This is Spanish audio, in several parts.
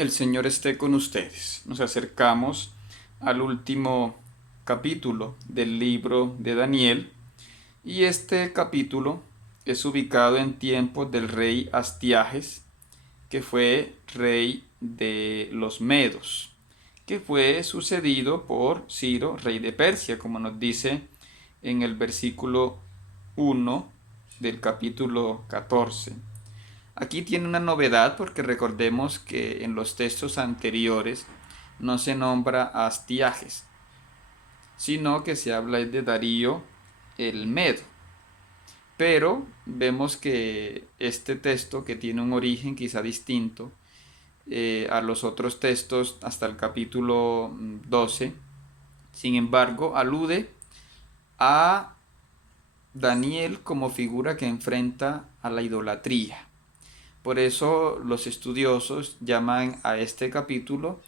El Señor esté con ustedes. Nos acercamos al último capítulo del libro de Daniel y este capítulo es ubicado en tiempos del rey Astiages, que fue rey de los Medos, que fue sucedido por Ciro, rey de Persia, como nos dice en el versículo 1 del capítulo 14. Aquí tiene una novedad porque recordemos que en los textos anteriores no se nombra a Astiages, sino que se habla de Darío el Medo. Pero vemos que este texto, que tiene un origen quizá distinto a los otros textos hasta el capítulo 12, sin embargo, alude a Daniel como figura que enfrenta a la idolatría. Por eso los estudiosos llaman a este capítulo,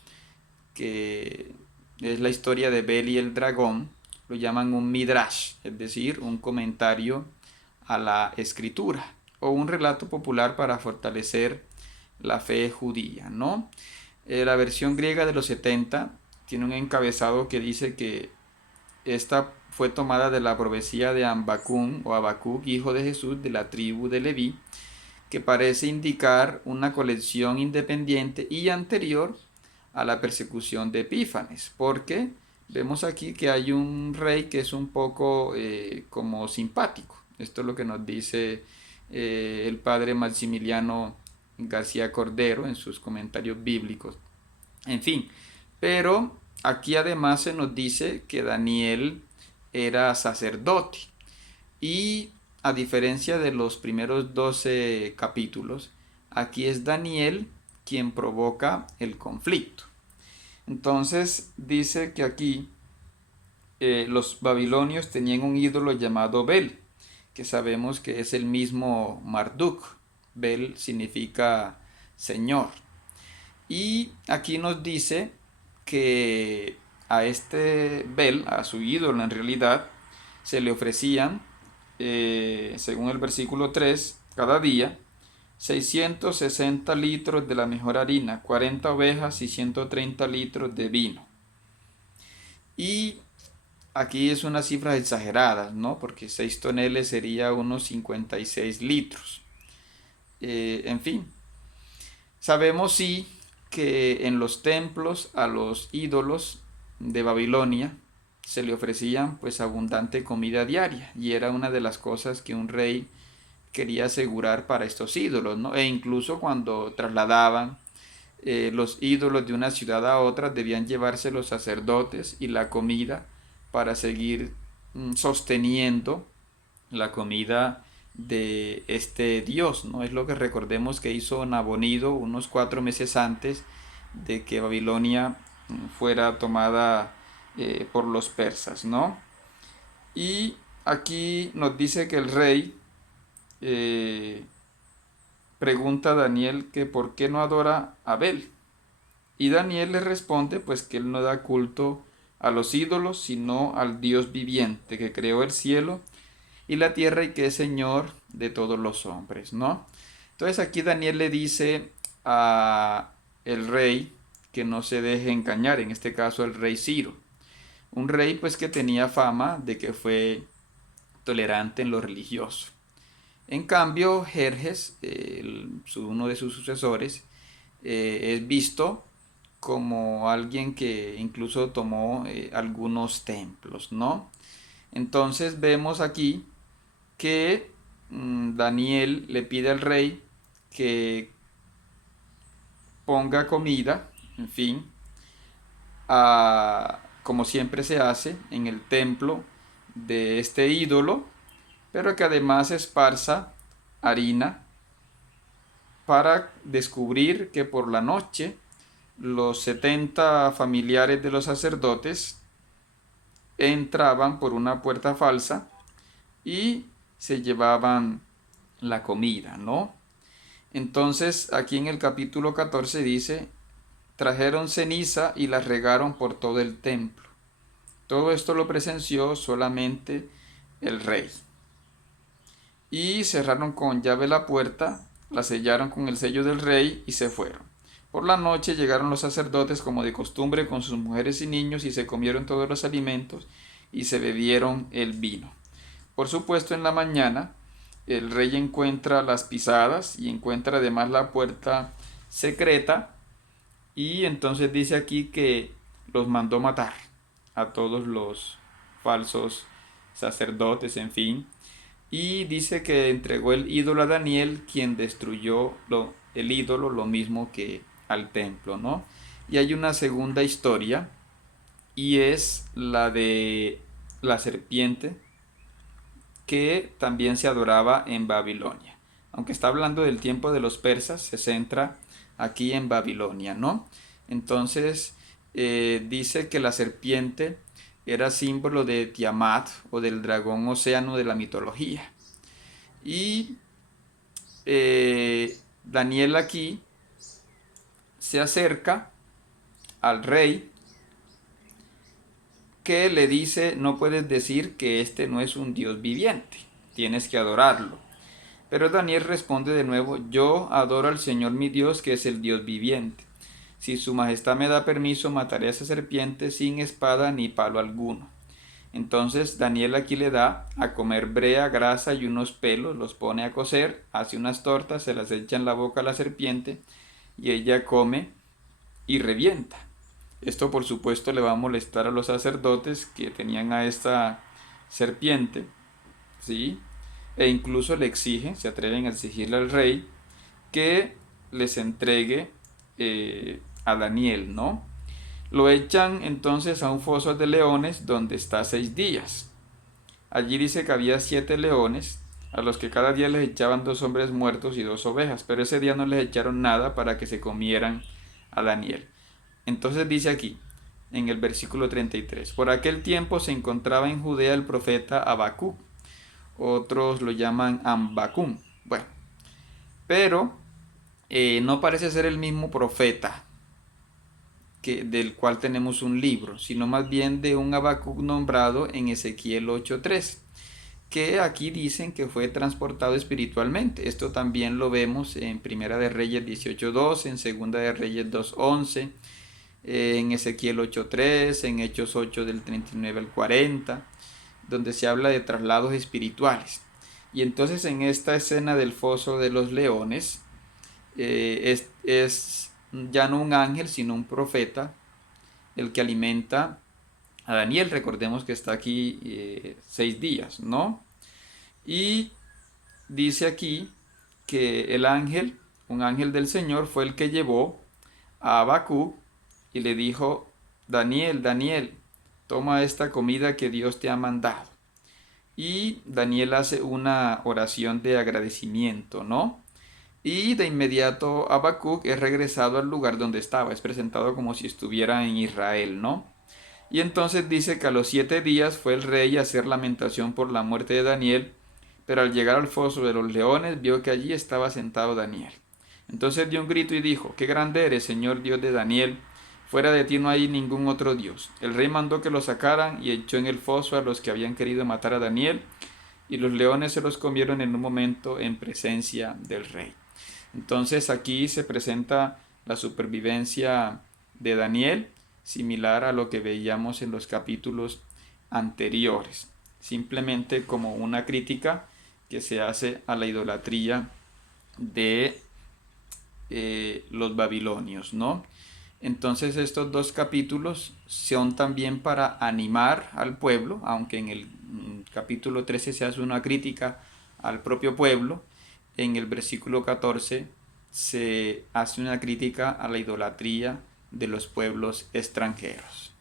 que es la historia de Bel y el dragón, lo llaman un midrash, es decir, un comentario a la escritura o un relato popular para fortalecer la fe judía, ¿no? La versión griega de los 70 tiene un encabezado que dice que esta fue tomada de la profecía de Ambacún o Habacuc, hijo de Jesús, de la tribu de Leví, que parece indicar una colección independiente y anterior a la persecución de Epífanes, porque vemos aquí que hay un rey que es un poco como simpático. Esto es lo que nos dice el padre Maximiliano García Cordero en sus comentarios bíblicos. En fin, pero aquí además se nos dice que Daniel era sacerdote y a diferencia de los primeros 12 capítulos, aquí es Daniel quien provoca el conflicto. Entonces dice que aquí los babilonios tenían un ídolo llamado Bel, que sabemos que es el mismo Marduk. Bel significa Señor. Y aquí nos dice que a este Bel, a su ídolo en realidad, se le ofrecían, según el versículo 3, cada día 660 litros de la mejor harina, 40 ovejas y 130 litros de vino. Y aquí es una cifra exagerada, ¿no? Porque 6 toneles sería unos 56 litros. En fin, sabemos sí que en los templos a los ídolos de Babilonia se le ofrecían pues abundante comida diaria y era una de las cosas que un rey quería asegurar para estos ídolos, ¿no? E incluso cuando trasladaban los ídolos de una ciudad a otra debían llevarse los sacerdotes y la comida para seguir sosteniendo la comida de este dios, ¿no? Es lo que recordemos que hizo Nabonido unos 4 meses antes de que Babilonia fuera tomada por los persas, ¿no? Y aquí nos dice que el rey eh, pregunta a Daniel que por qué no adora a Abel. Y Daniel le responde pues que él no da culto a los ídolos, sino al Dios viviente que creó el cielo y la tierra y que es Señor de todos los hombres, ¿no? Entonces aquí Daniel le dice a el rey que no se deje engañar, en este caso el rey Ciro, un rey pues que tenía fama de que fue tolerante en lo religioso. En cambio, Jerjes, uno de sus sucesores, es visto como alguien que incluso tomó algunos templos, ¿no? Entonces vemos aquí que Daniel le pide al rey que ponga comida, en fin, como siempre se hace en el templo de este ídolo, pero que además esparza harina para descubrir que por la noche los 70 familiares de los sacerdotes entraban por una puerta falsa y se llevaban la comida, ¿no? Entonces aquí en el capítulo 14 dice, trajeron ceniza y la regaron por todo el templo. Todo esto lo presenció solamente el rey. Y cerraron con llave la puerta, la sellaron con el sello del rey y se fueron. Por la noche llegaron los sacerdotes como de costumbre con sus mujeres y niños y se comieron todos los alimentos y se bebieron el vino. Por supuesto, en la mañana el rey encuentra las pisadas y encuentra además la puerta secreta, y entonces dice aquí que los mandó matar a todos los falsos sacerdotes, en fin, y dice que entregó el ídolo a Daniel, quien destruyó el ídolo, lo mismo que al templo, ¿no? Y hay una segunda historia, y es la de la serpiente que también se adoraba en Babilonia. Aunque está hablando del tiempo de los persas, se centra aquí en Babilonia, ¿no? Entonces dice que la serpiente era símbolo de Tiamat o del dragón océano de la mitología. Y Daniel aquí se acerca al rey, que le dice: no puedes decir que este no es un Dios viviente, tienes que adorarlo. Pero Daniel responde de nuevo: yo adoro al Señor mi Dios, que es el Dios viviente. Si su majestad me da permiso, mataré a esa serpiente sin espada ni palo alguno. Entonces Daniel aquí le da a comer brea, grasa y unos pelos, los pone a cocer, hace unas tortas, se las echa en la boca a la serpiente y ella come y revienta. Esto por supuesto le va a molestar a los sacerdotes que tenían a esta serpiente, ¿sí? E incluso le exige, se atreven a exigirle al rey que les entregue a Daniel, ¿no? Lo echan entonces a un foso de leones donde está 6 días. Allí dice que había 7 leones, a los que cada día les echaban 2 hombres muertos y 2 ovejas, pero ese día no les echaron nada para que se comieran a Daniel. Entonces dice aquí, en el versículo 33, por aquel tiempo se encontraba en Judea el profeta Habacuc, otros lo llaman Ambacum. Bueno, pero no parece ser el mismo profeta del cual tenemos un libro, sino más bien de un Habacuc nombrado en Ezequiel 8:3, que aquí dicen que fue transportado espiritualmente. Esto también lo vemos en Primera de Reyes 18:2, en Segunda de Reyes 2:11, en Ezequiel 8:3, en Hechos 8 del 39 al 40, donde se habla de traslados espirituales. Y entonces en esta escena del foso de los leones es ya no un ángel, sino un profeta el que alimenta a Daniel. Recordemos que está aquí 6 días, ¿no? Y dice aquí que el ángel, un ángel del Señor, fue el que llevó a Habacuc y le dijo: Daniel, Daniel, toma esta comida que Dios te ha mandado. Y Daniel hace una oración de agradecimiento, ¿no? Y de inmediato Habacuc es regresado al lugar donde estaba, es presentado como si estuviera en Israel, ¿no? Y entonces dice que a los 7 días fue el rey a hacer lamentación por la muerte de Daniel, pero al llegar al foso de los leones vio que allí estaba sentado Daniel. Entonces dio un grito y dijo: qué grande eres, Señor Dios de Daniel, fuera de ti no hay ningún otro Dios. El rey mandó que lo sacaran y echó en el foso a los que habían querido matar a Daniel, y los leones se los comieron en un momento en presencia del rey. Entonces aquí se presenta la supervivencia de Daniel, similar a lo que veíamos en los capítulos anteriores, simplemente como una crítica que se hace a la idolatría de los babilonios, ¿no? Entonces estos 2 capítulos son también para animar al pueblo, aunque en el capítulo 13 se hace una crítica al propio pueblo. En el versículo 14 se hace una crítica a la idolatría de los pueblos extranjeros.